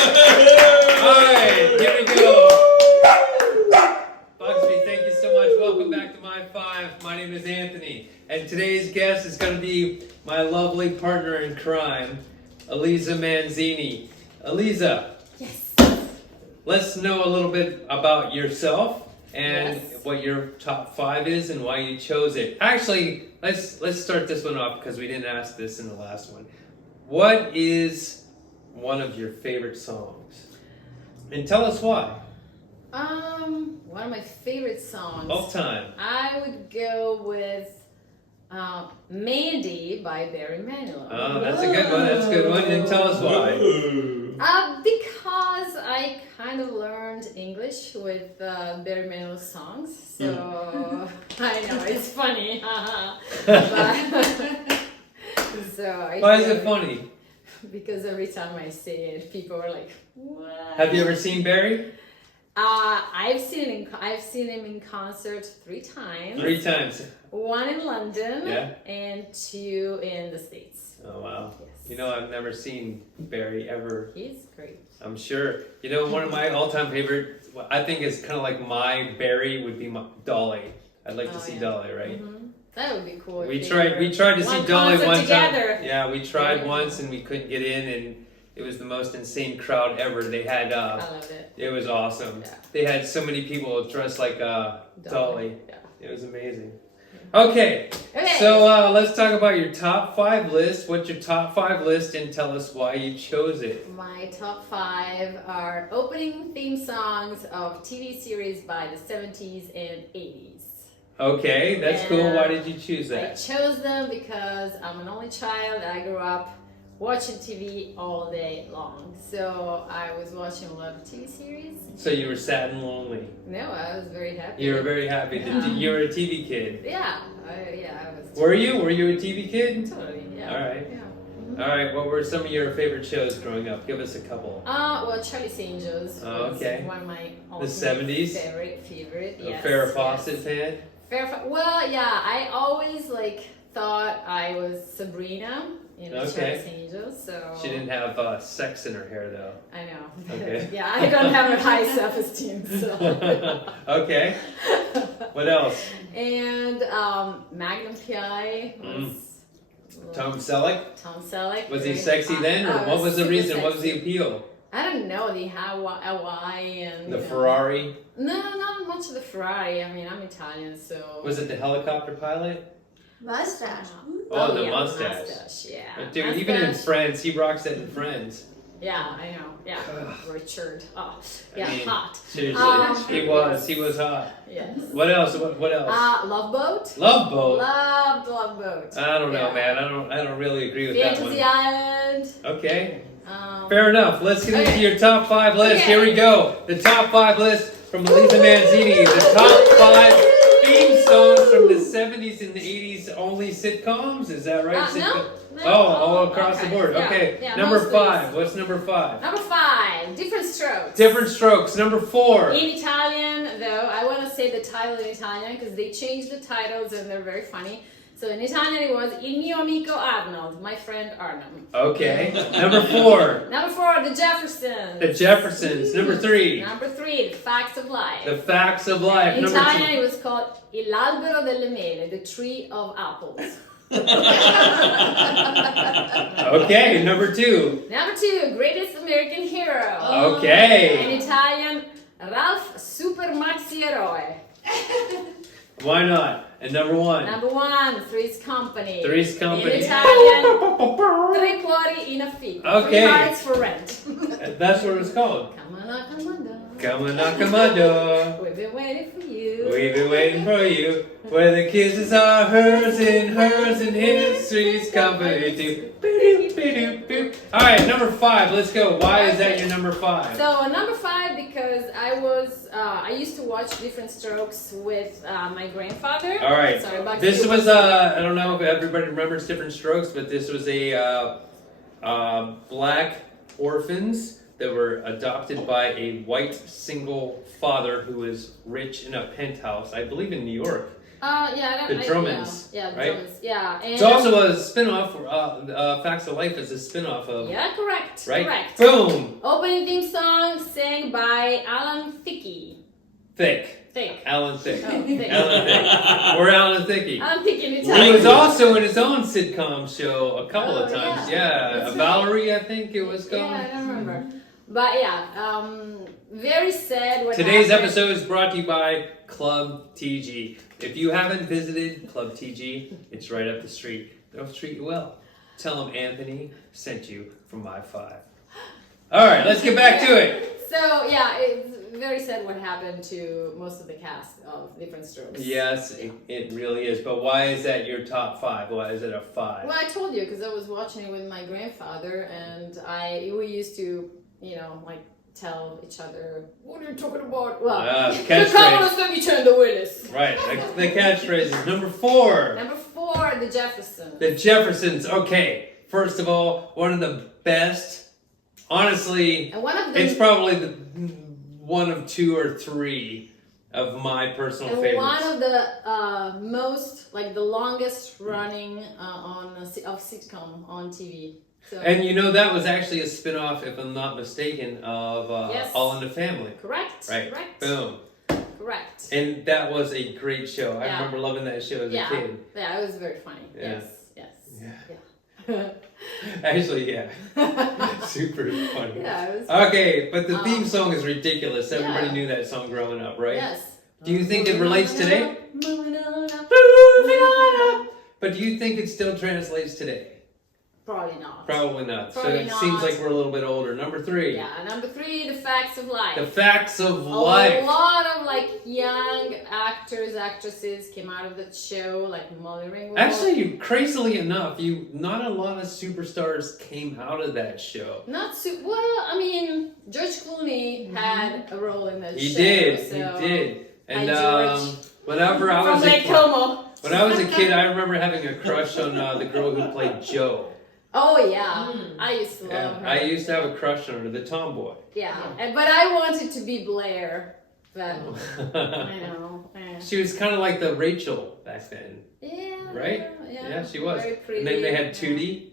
Alright, here we go. Bugsby, thank you so much. Welcome back to My Five. My name is Anthony, and today's guest is going to be my lovely partner in crime, Elisa Manzini. Elisa. Yes. Let's know a little bit about yourself and Yes. what your top 5 is and why you chose it. Actually, let's start this one off because we didn't ask this in the last one. What is one of your favorite songs? And tell us why. One of my favorite songs. All time. I would go with Mandy by Barry Manilow. Oh, that's a good one. That's a good one. And tell us why. Because I kind of learned English with Barry Manilow songs, so I know it's funny. But, Why is it funny? Because every time I say it, people are like, "What?" Have you ever seen Barry? I've seen him in concert 3 times. 3 times. 1 in London, Yeah. and 2 in the States. Oh wow. Yes. You know, I've never seen Barry ever. He's great. I'm sure. You know, one of my all-time favorite, I think is kind of like my Barry would be my Dolly. I'd like to see Yeah. Dolly, right? Mm-hmm. That would be cool. We tried to see Dolly one together. time. Yeah, we tried Yeah. once and we couldn't get in, and it was the most insane crowd ever. They had I loved it. it was awesome. Yeah. They had so many people dressed like Dolly. Yeah. It was amazing. Okay. Okay. So let's talk about your top 5 list. What's your top 5 list, and tell us why you chose it. My top 5 are opening theme songs of TV series by the 70s and 80s. Okay, that's cool. Why did you choose I that? chose them because I'm an only child. I grew up watching TV all day long. So I was watching a lot of TV series. So you were sad and lonely. No, I was very happy. You were very happy. Yeah. You were a TV kid. Yeah, I was. Were you? Were you a TV kid? Totally, yeah. All right. Yeah. Mhm. All right. What were some of your favorite shows growing up? Give us a couple. Well, Charlie's Angels Oh, was okay. one of my The 70s? favorite. A Yes, Farrah yes. Fawcett fan? Well, yeah, I always thought I was Sabrina in Okay. Charlie's Angels, so She didn't have sex in her hair though. I know. Okay. Yeah, I don't have a high self-esteem, so. Okay. What else? And Magnum PI was Tom Selleck? Tom Selleck. Was he very sexy hot. then, or Oh, what was the super reason? What was the sexy. appeal? I don't know, the Hawaii and The Ferrari? No, not much of the Ferrari. I mean, I'm Italian, so. Was it the helicopter pilot? Mustache. Oh, the yeah, mustache. Yeah. But dude, even in Mustache. Friends, he rocks it in Friends. Yeah, I know. Yeah, Richard. Oh, I yeah, mean, hot. Seriously, he was hot. Yes. What else? What else? Love Boat. Love Boat. Loved Love Boat. I don't know, Yeah. man. I don't really agree with that Fantasy one. Island. Okay. Fair enough. Let's get into Okay. your top 5 list. Okay. Here we go. The top 5 list from Elisa Manzini. The top 5 theme songs from the 70s and the 80s only sitcoms. Is that right? No. Oh, all across Okay. the board. Yeah. Okay. Yeah, Number mostly 5. What's number 5? Number 5, Different Strokes. Different Strokes. Number 4. In Italian, though, I want to say the title in Italian because they changed the titles and they're very funny. So in Italian it was Il mio amico Arnold, my friend Arnold. Okay. Number 4. Number 4, The Jeffersons. The Jeffersons. Number 3. Number 3, The Facts of Life. The Facts of Life. In Number Italian 2. it was called L'albero delle mele, the tree of apples. Okay. Number 2. Number 2, Greatest American Hero. Okay. In Italian, Ralph Super Maxi Eroe. Why not? And number 1. Number 1, Three's Company. Three's Company. In Italian, Tre cuori in affitto. Okay. 3 hearts for rent. That's what it was called. Come on, Armando. Come and knock on my door. We've been waiting for you. We've been waiting for you. Where the kisses are hers and his. Three's Company too. Alright, number 5. Let's go. Why is that your number 5? So number 5 because I used to watch Different Strokes with my grandfather. All right. Sorry, back This to you. was I don't know if everybody remembers Different Strokes, but this was a black orphans that were adopted by a white single father who was rich in a penthouse, I believe in New York. Yeah, The Drummins, yeah, right? Drummins, yeah. And It's also a spin-off. Facts of Life is a spin-off of. yeah, correct. Right. Correct. Boom. Opening theme song sang by Alan Thicke. Thick. Alan Thicke. Oh, Thicke. Alan Thicke. Or Alan Thicke. Alan Thicke in He Italian. was also in his own sitcom show a couple of Oh, times. yeah. Yeah, That's right. Valerie, I think it was called. Yeah, I don't remember. But yeah, very sad what Today's happened. episode is brought to you by Club TG. If you haven't visited Club TG, it's right up the street. They'll treat you well. Tell them Anthony sent you from my 5. All right, let's get back to it. So yeah, it's very sad what happened to most of the cast of Different Strokes. Yes, it really is. But why is that your top 5? Why is it a 5? Well, I told you because I was watching it with my grandfather, and we used to, like tell each other, "What are you talking about?" Well, the Carlos the Willis. Right, the catchphrases. Number 4. Number 4, the Jeffersons. The Jeffersons. Okay, first of all, one of the best. Honestly, And one of them, it's probably one of 2 or 3 of my personal and favorites. one of the most, like the longest running of sitcom on TV. So, And that was actually a spin-off, if I'm not mistaken, of Yes. All in the Family. correct. Right. Correct. Boom. Correct. And that was a great show. I Yeah. remember loving that show as a kid. Yeah, it was very funny. Yeah. Yes. Yeah. Actually, yeah. Super funny. Yeah, it was Okay, but the theme song is ridiculous. Everybody yeah. knew that song growing up, right? Yes. Do you think it relates today? Moving on up. Moving on up. But do you think it still translates today? Probably not. Probably not. So Probably it not. seems like we're a little bit older. Number 3. Yeah, number 3, the facts of life. The Facts of A Life. lot of young actors, actresses came out of that show, like Molly Ringwald. Actually, crazily enough, not a lot of superstars came out of that show. Well, I mean, George Clooney had a role in that He show. did. So. He did. And Hi, George. whenever I From was Lake Como. when I was a kid, I remember having a crush on the girl who played Jo. Oh yeah, I used to love her. I used to have a crush on her, the tomboy. Yeah, but I wanted to be Blair. But I know. She was kind of like the Rachel back then. Yeah. Right? Yeah, she was. Very pretty. And then they had Tootie.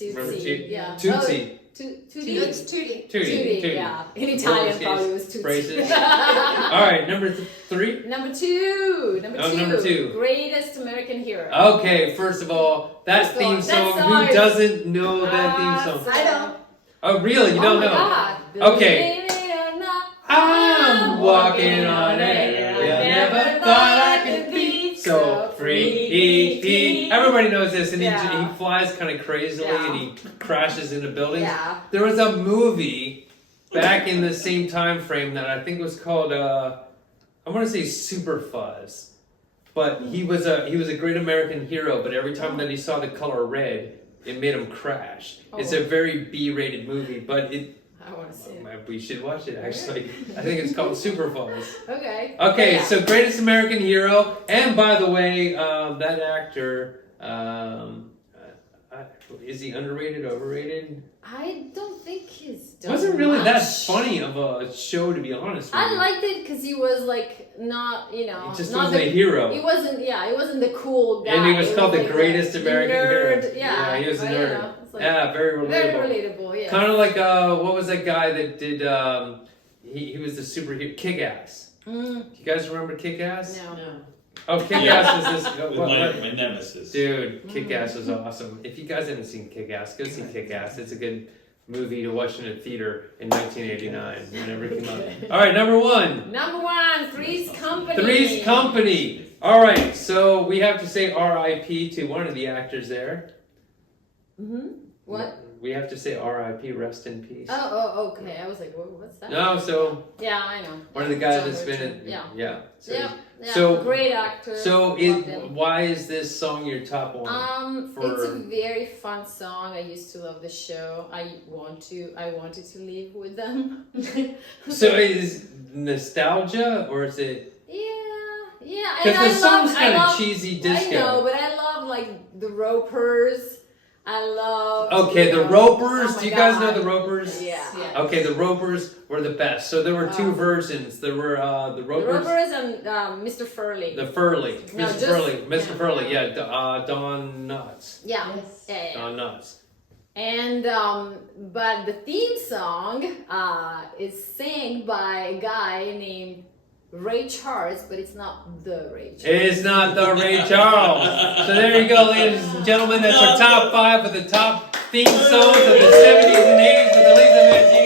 Remember Tootsie. Yeah. Tootsie. Tootie. It's Tootie. Tootie. Yeah. In Italian, probably was Tootsie. Braces. All right, number 3. Number 2. Number 2. Greatest American Hero. Okay, first of all, that First of theme all, song. that Who song doesn't know that theme song? I don't. Oh, really? You don't my know? God. Okay. Believe it or not, I'm walking on air. I never thought I could be so free. Everybody knows this, and Yeah. he flies kind of crazily, Yeah. and he crashes into buildings. Yeah. There was a movie back in the same time frame that I think was called I want to say Super Fuzz, but he was a great American hero. But every time that he saw the color red, it made him crash. It's a very B-rated movie, but I want to see it. we should watch it actually. I think it's called Super Fuzz. Okay. Okay, Yeah. so greatest American hero, and by the way, that actor, is he underrated, overrated? I don't think he's done Wasn't really much. that funny of a show, to be honest with I you. liked it because he was not, He just not wasn't a hero. He wasn't the cool guy. And he was called the like greatest American nerd. hero. Yeah, he was a but, nerd. it's like Yeah, very relatable. very relatable. Yeah. Kind of like, what was that guy that did, he was the superhero, Kick-Ass. You guys remember Kick-Ass? No. Oh, Kick-Ass was this. With my nemesis. Dude, Kick-Ass was awesome. If you guys haven't seen Kick-Ass, go see Kick-Ass. It's a good movie to watch in a theater in 1989, whenever it came out. All right, number 1. Number 1, Three's Company. Three's Company. All right, so we have to say R.I.P. to one of the actors there. What? We have to say R.I.P. Rest in peace. Oh, okay. I was like, what's that? No, so Yeah, I know. one of the guys John that's been Richard. in. Yeah. So, Yeah. So- great actor. so Loved him. why is this song your top 1? It's a very fun song. I used to love the show. I wanted to live with them. So is nostalgia or is it? Yeah. Because the song's kind of love, cheesy disco. I know, but I love the Ropers. I love. Okay, the Ropers. Oh Do you my guys know God. the Ropers? Yeah. Okay, the Ropers were the best. So there were two versions. There were the The Ropers. Ropers and Mr. Furley. The Furley, No, Mr. just- Furley, Mr. yeah. Furley, yeah, Don Knotts, Yeah. Yes. Yeah. Don Knotts. And but the theme song is sang by a guy named Ray Charles, but it's not the Ray Charles. It is not the Ray Charles. So there you go, ladies and gentlemen. That's our top 5 of the top theme songs of the 70s and 80s with Elisa Manzini.